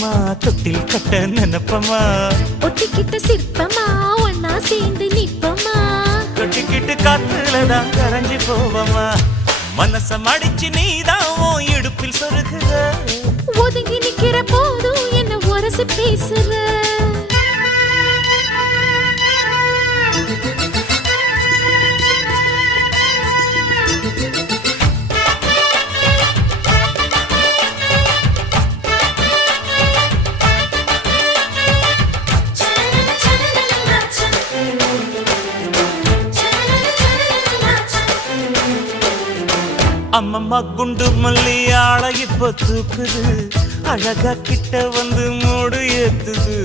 அப்பமா தொட்டில் கட்ட நினைப்பமா ஒட்டிக்கிட்ட சிற்பமா ஒன்னா சேர்ந்து நிப்பமா கட்டிக்கிட்டு காத்துலதான் கரைஞ்சு போவமா மனச மடிச்சு நீதான் உன் இடுப்பில் சொருகுற ஒதுங்கி நிக்கிற போதும் என்ன உரசி பேசுற அம்மம்மா குண்டு மல்லி ஆள இப்ப தூக்குது அழகா கிட்ட வந்து மூடு ஏத்துது